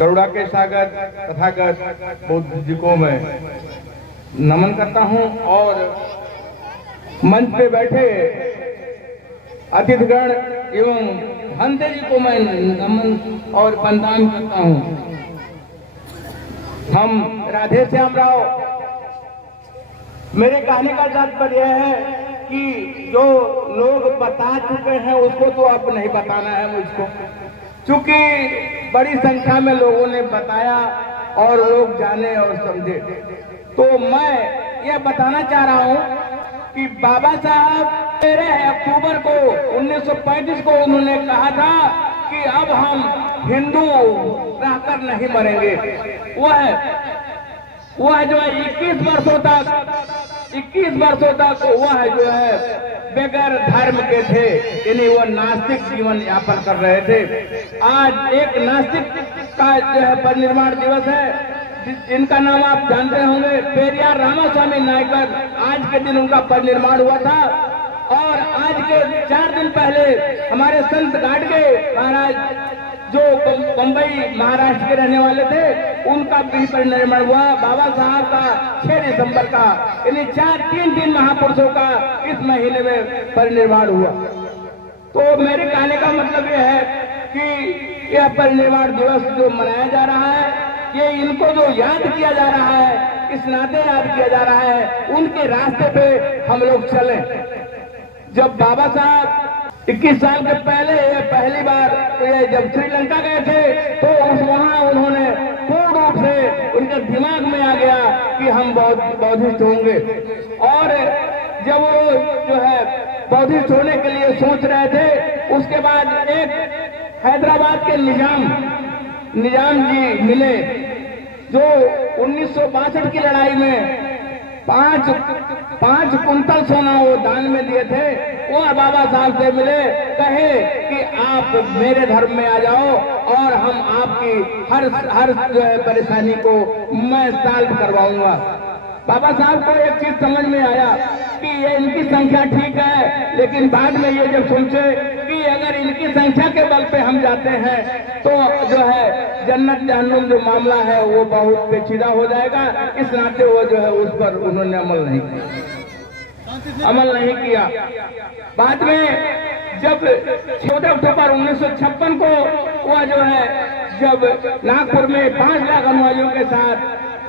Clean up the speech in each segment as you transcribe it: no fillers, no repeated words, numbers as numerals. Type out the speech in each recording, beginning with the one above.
गरुड़ा के सागर तथागत बुद्ध जी को मैं नमन करता हूं और मंच पे बैठे अतिथिगण एवं भंते जी को मैं नमन और वंदन करता हूं। हम राधे श्याम राव, मेरे कहने का तात्पर्य है कि जो लोग बता चुके हैं उसको तो अब नहीं बताना है मुझको, क्योंकि बड़ी संख्या में लोगों ने बताया और लोग जाने और समझे। तो मैं यह बताना चाह रहा हूं कि बाबा साहब 13 अक्टूबर को 1935 को उन्होंने कहा था कि अब हम हिंदू रहकर नहीं मरेंगे। वह जो है 21 वर्षों तक वह जो है बगैर धर्म के थे, यानी वो नास्तिक जीवन यापन कर रहे थे। आज एक नास्तिक का जो है परिनिर्वाण दिवस है, जिनका नाम आप जानते होंगे, पेरियार रामास्वामी नायकर। आज के दिन उनका परिनिर्वाण हुआ था और आज के 4 दिन पहले हमारे संत गाडगे महाराज जो बंबई महाराष्ट्र के रहने वाले थे, उनका भी परिनिर्वाण हुआ बाबा साहब का 6 दिसंबर का, यानी 3 महापुरुषों का इस महीने में परिनिर्वाण हुआ। तो मेरे कहने का मतलब यह है कि यह परिनिर्वाण दिवस जो मनाया जा रहा है, ये इनको जो याद किया जा रहा है, इस नाते याद किया जा रहा है, उनके रास्ते पे हम लोग चलें। जब बाबा साहब 21 साल के पहली बार तो ये जब श्रीलंका गए थे, तो वहां उन्होंने पूर्ण रूप से उनके दिमाग में आ गया कि हम बौद्धिस्ट होंगे। और जब वो जो है बौद्धिस्ट होने के लिए सोच रहे थे, उसके बाद एक हैदराबाद के निजाम जी मिले, जो 1962 की लड़ाई में 5 कुंतल सोना वो दान में दिए थे। वो बाबा साहब से मिले, कहे कि आप मेरे धर्म में आ जाओ और हम आपकी हर जो है परेशानी को मैं सॉल्व करवाऊंगा। बाबा साहब को एक चीज समझ में आया कि ये इनकी संख्या ठीक है, लेकिन बाद में ये जब सोचे कि अगर इनकी संख्या के बल पे हम जाते हैं तो जो है जन्नत जहन्नुम जो मामला है वो बहुत पेचीदा हो जाएगा। इस नाते वो जो है उस पर उन्होंने अमल नहीं किया। बाद में जब 14 अक्टूबर 1956 को वह जो है जब नागपुर में 5 लाख अनुयायियों के साथ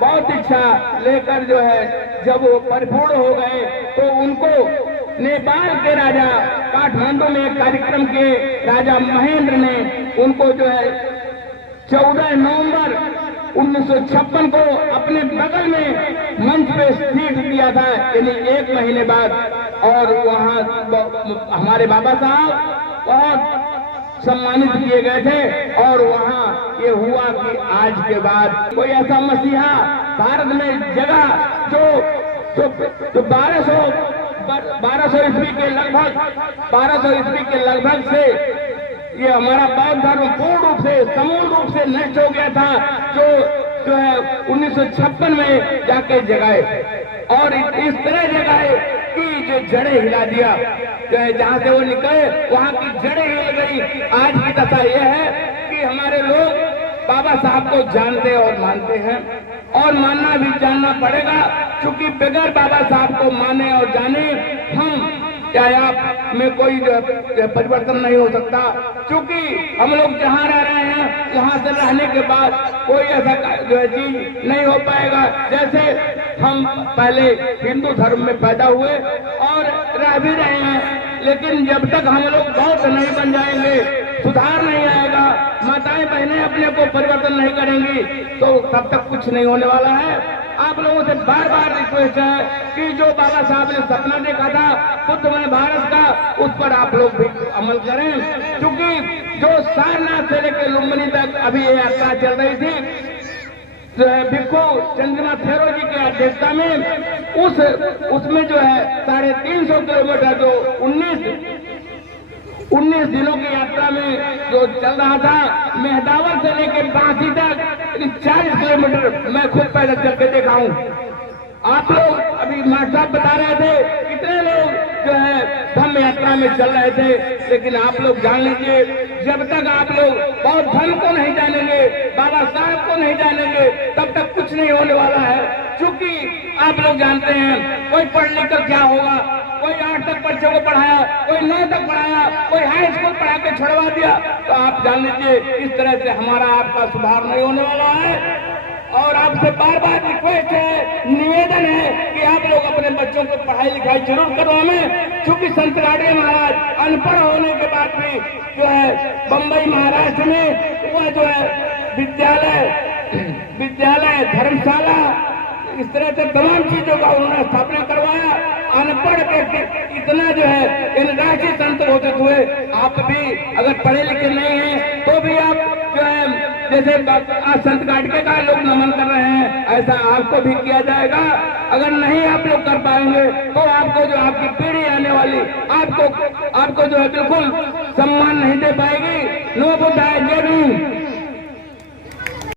बहुत इच्छा लेकर जो है जब वो परिपूर्ण हो गए, तो उनको नेपाल के राजा काठमांडू में एक कार्यक्रम के राजा महेंद्र ने उनको जो है 14 नवंबर 1956 को अपने बगल में मंच पे सीट दिया था, यानी 1 महीने बाद। और वहां हमारे बाबा साहब बहुत सम्मानित किए गए थे। और वहां ये हुआ कि आज के बाद कोई ऐसा मसीहा भारत में जगह जो 1200 ईस्वी के लगभग से ये हमारा बौद्ध धर्म पूर्ण रूप से समूल रूप से नष्ट हो गया था, जो है 1956 में जाके जगाए। और इस तरह जगाए कि जो जड़ें हिला दिया, जो है जहां से वो निकले वहां की जड़ें हिल गई। आज की दशा यह है कि हमारे लोग बाबा साहब को जानते और मानते हैं, और मानना भी जानना पड़ेगा, क्योंकि बगैर बाबा साहब को माने और जाने हम क्या आप में कोई परिवर्तन नहीं हो सकता। क्योंकि हम लोग जहाँ रह रहे हैं वहां से रहने के बाद कोई ऐसा जो है चीज नहीं हो पाएगा। जैसे हम पहले हिंदू धर्म में पैदा हुए और रह भी रहे हैं, लेकिन जब तक हम लोग बौद्ध नहीं बन जाएंगे, सुधार नहीं आएगा, माताएं बहनें अपने को परिवर्तन नहीं करेंगी, तो तब तक कुछ नहीं होने वाला है। आप लोगों से बार बार रिक्वेस्ट है कि जो बाबा साहब ने सपना देखा था बुद्धमय भारत का, उस पर आप लोग भी अमल करें। क्योंकि जो सारनाथ से लेकर लुम्बिनी तक अभी ये यात्रा चल रही थी, जो है भिक्खु चंद्रनाथ थेरो जी की अध्यक्षता में, उसमें जो है 350 किलोमीटर जो 19 दिनों की यात्रा में जो चल रहा था, मेहदावल से लेकर बांसी तक 40 किलोमीटर मैं खुद पैदल चल के देखा हूं। आप लोग अभी मास्टर साहब बता रहे थे कितने लोग जो है धम्म यात्रा में चल रहे थे। लेकिन आप लोग जान लीजिए, जब तक आप लोग बौद्ध धर्म को नहीं जानेंगे, बाबा साहब को नहीं जानेंगे, तब तक कुछ नहीं होने वाला है। क्योंकि आप लोग जानते हैं, कोई पढ़ लिख कर क्या होगा, कोई 8 तक बच्चों को पढ़ाया, कोई 9 तक पढ़ाया, कोई हाई स्कूल पढ़ा के छुड़वा दिया। तो आप जान लीजिए, इस तरह से हमारा आपका सुधार नहीं होने वाला है। और आपसे बार बार रिक्वेस्ट है, निवेदन है कि आप लोग अपने बच्चों को पढ़ाई लिखाई जरूर करो हमें। क्योंकि संत गाडगे महाराज अनपढ़ होने के बाद भी जो है बम्बई महाराष्ट्र में वह जो है विद्यालय धर्मशाला इस तरह से तमाम चीजों का उन्होंने स्थापना करवाया। अनपढ़ व्यक्ति इतना जो है इन राष्ट्रीय संत घोषित हुए। आप भी अगर पढ़े लिखे नहीं हैं तो भी आप जो है जैसे संत गाडगे का लोग नमन कर रहे हैं, ऐसा आपको भी किया जाएगा। अगर नहीं आप लोग कर पाएंगे तो आपको जो आपकी पीढ़ी आने वाली आपको जो है बिल्कुल सम्मान नहीं दे पाएगी। नमो बुद्धाय, जय भीम।